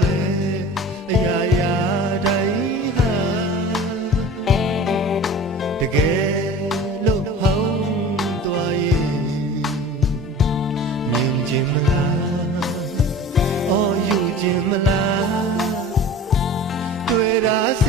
မယ်အရာရာတိုင်းဟာတကယ်လို့ဟောင်းသွားရင်မြင်ခြင်းမလားအော်ယူခြင်းမလားတွေ့တာစ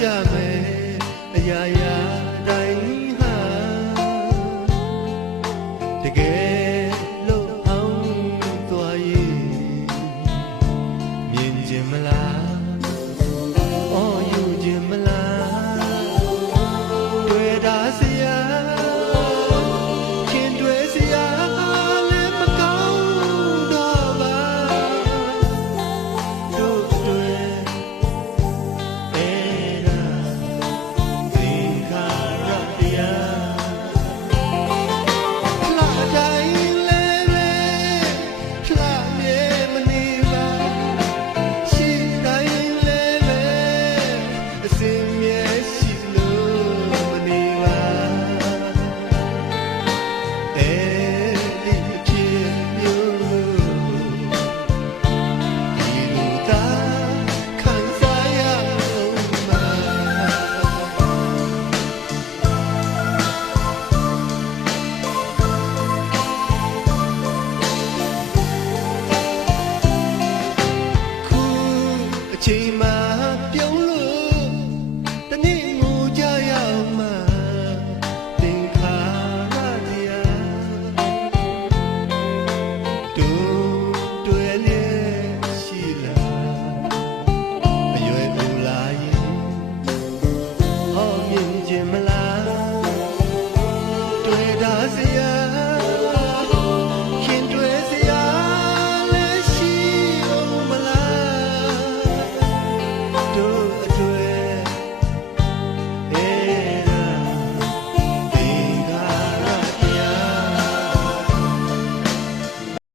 ကြမယ်အရာရာတိုင်းဟာတကယ် te.